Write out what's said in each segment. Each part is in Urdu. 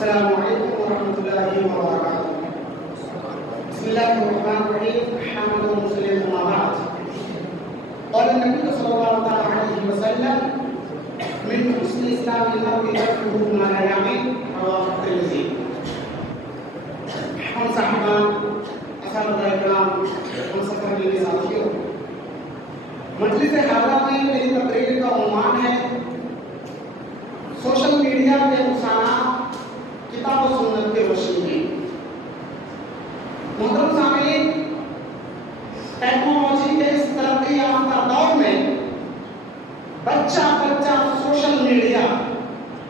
السلام علیکم ورحمۃ اللہ وبرکاتہ۔ بسم اللہ الرحمن الرحیم، حمد و مسلم اما بعد۔ قال النبی صلی اللہ علیہ وسلم من حسن اسلام المرء تركه ما لا يعنيه، رواه الترمذی۔ ہم صاحبان، اساتذہ کرام، ہم سفر کے ساتھیوں، مجلس حاضرہ میں میری تقریر کا عنوان ہے سوشل میڈیا کے نقصانات کتاب و سنت کے روشنی میں۔ محترم سامعین، ٹیکنالوجی کے اس ترقی یافتہ دور میں بچہ سوشل میڈیا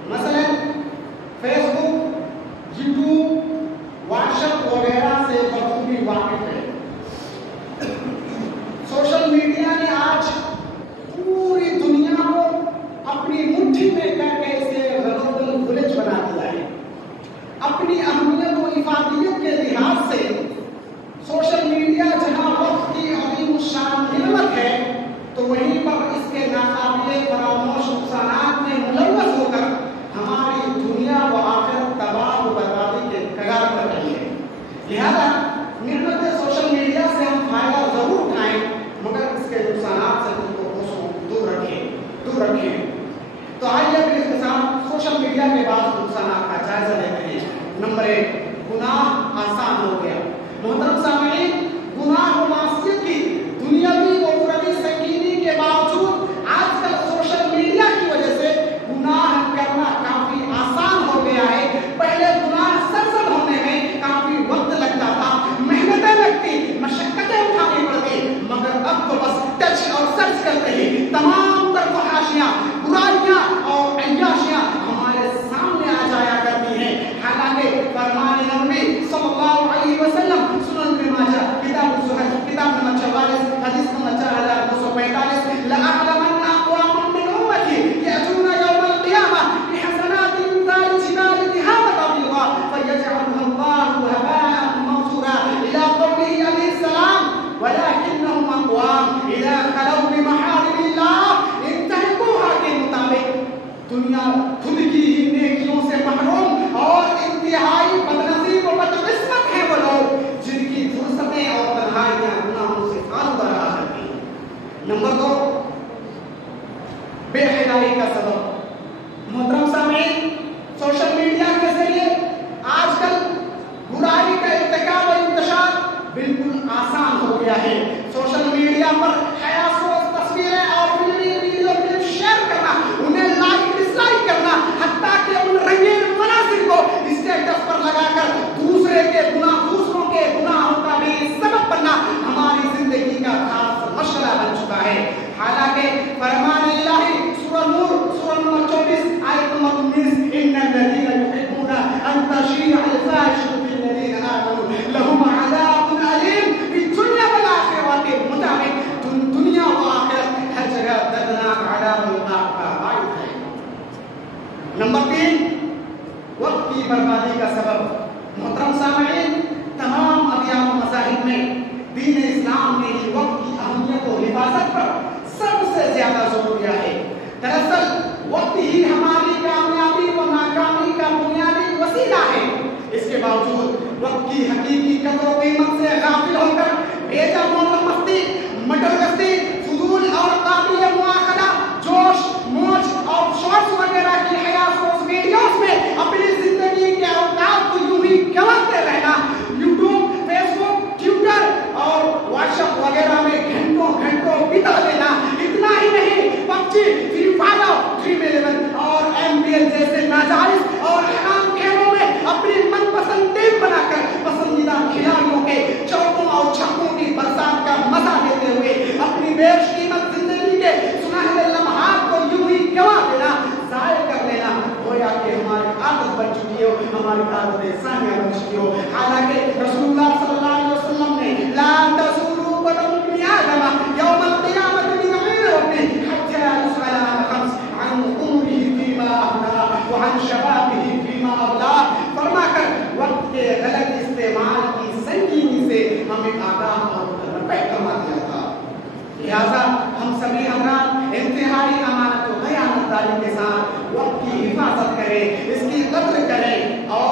مثلا فیس بک، یوٹیوب، واٹس ایپ وغیرہ سے بخوبی واقف ہے۔ سوشل میڈیا نے آج پوری دنیا کو اپنی مٹھی میں کر کے اسے غلوبل ولیج بنا دیا ہے۔ اپنی اہمیت و افادیت کے لحاظ سے سوشل میڈیا جہاں وقت کی عظیم الشان نعمت ہے، تو وہیں پر اس کے ناقابل فراموش نقصانات میں ملوث ہو کر ہماری دنیا و آخرت تباہ و بربادی کے کگار پر رہی ہے۔ لہذا نعمت سوشل میڈیا سے ہم فائدہ ضرور اٹھائیں، مگر اس کے نقصانات سے خود کو دور رکھیں۔ تو آئیے اب اختصار سوشل میڈیا کے بعض نقصانات کا جائزہ لیتے ہیں۔ نمبر 1، گناہ آسان ہو گیا۔ محترم سامعین، گناہ و معصیت کی دنیاوی و اخروی سنگینی کے باوجود آج کل سوشل میڈیا کی وجہ سے گناہ کرنا کافی آسان ہو گیا ہے۔ پہلے گناہ سرزد ہونے میں کافی وقت لگتا تھا، محنتیں لگتی، مشقتیں اٹھانی پڑتی، مگر اب تو بس ٹچ اور سرچ کرتے ہی تمام تر فحاشیاں، برائیاں اور عیاشیاں ہمارے سامنے آ جایا کرتی ہیں۔ حالانکہ فرمان نبی صلی اللہ علیہ وسلم سنن ابن ماجہ کتاب الزہد کتاب نمبر 44 حدیث نمبر 4245 لأعلمن أقواما من أمتي يأتون يوم القيامة بحسنات مثال جبال تهامة بيضاء فيجعلها الله هباء منثورا إلى قوله عليه السلام ولكنهم أقوام إذا خلوا بمحارم الله انتهكوها کے مطابق دنیا خود کی ہی نیکیوں سے محروم اور انتہائی بدنصیب و بدقسمت ہیں وہ لوگ جن کی فرصتیں اور تنہائیاں گناہوں سے آلودہ رہا کرتی ہیں۔ نمبر 2، بے حیائی کا سبب۔ محترم سامعین، سوشل میڈیا کے ذریعے آج کل برائی کا ارتکاب و انتشار بالکل آسان ہو گیا ہے۔ سوشل میڈیا پر حیاسوز تصویریں اور فلمی ویڈیو کلپ شیئر کرنا، انہیں لائک ڈس لائک کرنا، حتیٰ کہ ان رنگین مناظر کو اسٹیٹس پر لگا کر دوسروں کے گناہوں کا بھی سبب بننا ہماری زندگی کا خاص مشغلہ بن چکا ہے۔ حالانکہ فرمان الہی سورہ نور سورہ نمبر 24 آیت نمبر 19 ان الذین یحبون ان تشیع الفاحشۃ فی الذین آمنوا لهم عذاب علیم فی الدنیا والآخرہ کے مطابق دنیا و آخرت ہر جگہ دردناک عذاب النار کا باعث ہے۔ نمبر 3، وقت کی بربادی کا سبب۔ محترم سامعین، تمام ادیان و مذاہب میں دین اسلام نے ہی وقت کی اہمیت و حفاظت پر سب سے زیادہ زور دیا ہے۔ دراصل وقت ہی ہماری کامیابی و ناکامی کا بنیادی وسیلہ ہے۔ اس کے باوجود وقت کی حقیقی قدر و قیمت سے غافل ہو کر بھیجا موت مستی، مٹر گستی، فضول اور قابل مواخذہ جوش موج اور شارٹس وغیرہ کی حیاسوز ویڈیوز میں اپنی زندگی کے اوقات کو یوں ہی گنواتے رہنا، یوٹیوب، فیس بک، ٹویٹر اور واٹس ایپ وغیرہ میں گھنٹوں بتا دینا۔ اتنا ہی نہیں، پبجی، فری فائر، ڈریم 11 اور MPL جیسے ناجائز اور حرام کھیلوں میں اپنی من پسند ٹیم بنا کر پسندیدہ کھلاڑیوں کے چوکوں اور چھکوں کی برسات کا مزہ لیتے ہوئے اپنی بیش قیمت زندگی کے سنہرے لمحات کو یوں ہی گنوا دینا، ضائع کر لینا، گویا کہ ہماری عادت بن چکی ہو، ہماری عادت ثانیہ بن چکی ہو۔ حالانکہ رسول اللہ صلی اللہ علیہ وسلم نے لا تزول قدم ابن آدم یوم القیامة من غیر ربه حتى يسأل عن خمس عن عمره فيما أفنى وعن شبابه فيما أبلى، فرما کر وقت کے غلط استعمال کی سنگینی سے ہمیں آگاہ اور متنبہ کروا دیا تھا۔ لہذا ہم سبھی حضرات انتہائی امانت و دیانتداری کے ساتھ وقت کی حفاظت کریں، اس کی قدر کریں اور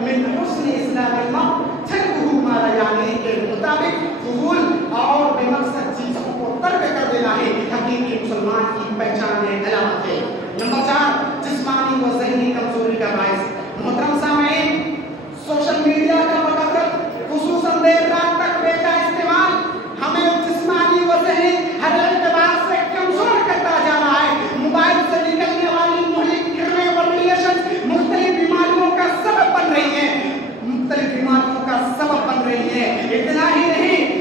من حسن اسلام المرء ترکہ ما لا یعنی کے مطابق فضول اور بے مقصد چیزوں کو ترک کر دینا ہی حقیقی مسلمان کی پہچان علامت ہے۔ نمبر 4، جسمانی و ذہنی کمزوری کا باعث۔ محترم سامعین، سوشل میڈیا کا بکثرت خصوصاً دیر رات تک بے جا استعمال ہمیں جسمانی و ذہنی ہر اعتبار سے کمزور کرتا جا رہا ہے۔ موبائل سے نکلنے والی مہلک کرنیں اور ریلیشن مختلف بیماریوں کا سبب بن رہی ہیں، اتنا ہی نہیں،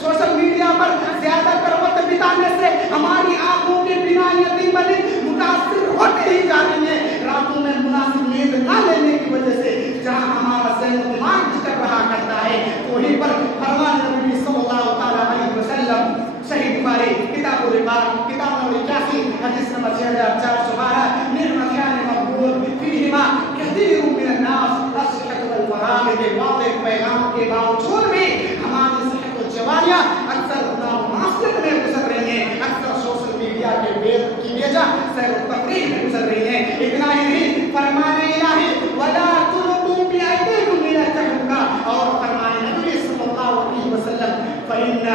سوشل میڈیا پر زیادہ تر وقت بتانے سے ہماری آنکھوں کی بینائیاں دن بدن متاثر ہوتے ہی جا رہی ہیں۔ راتوں میں مناسب نیند نہ لینے کی وجہ سے جہاں ہمارا ذہن و دماغ ڈسٹرب رہا کرتا ہے، وہیں پر فرمان نبی صلی اللہ تعالیٰ علیہ وسلم صحیح بخاری کتاب الرقاق کتاب نمبر 81 حدیث نمبر 6412 نعمتان مغبون فیہما کثیر من الناس الصحۃ والفراغ کے واضح پیغام کے باوجود بھی ہماری صحت و جوانیاں اکثر معاشرت میں گزر رہی ہیں، اکثر سوشل میڈیا کے کی وجہ سیر و تفریح میں گزر رہی ہیں۔ اتنا ہی نہیں، فرمان الہی ولا تلقوا بأیدیکم الی التہلکہ اور فرمان نبی صلی اللہ علیہ وسلم فإن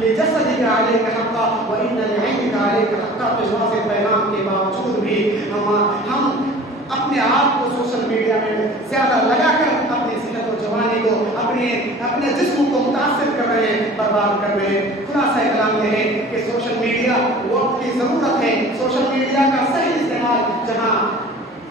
لجسدک علیک حقا وإن لعینک علیک حقا کے واضح پیغام کے باوجود بھی ہم اپنے آپ کو سوشل میڈیا میں زیادہ لگا کر اپنی صحت و جوانی کو اپنے جسم کو متاثر کر رہے ہیں، برباد کر رہے ہیں۔ خلاصہ کلام یہ ہے کہ سوشل میڈیا وقت کی ضرورت ہے۔ سوشل میڈیا کا صحیح استعمال جہاں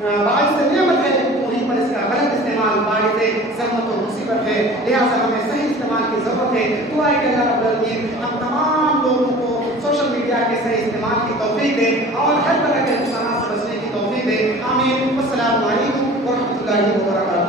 باعث نعمت ہے، وہیں پر اس کا غلط استعمال باعث ذمت و مصیبت ہے۔ لہٰذا ہمیں صحیح استعمال کی ضرورت ہے۔ دعا ہے کہ اللہ رب العالمین ہم تمام لوگوں کو سوشل میڈیا کے صحیح استعمال کی توفیق دے اور ہر طرح کے نقصانات سے بچنے کی توفیق دے۔ آمین۔ السلام علیکم ورحمۃ اللہ وبرکاتہ۔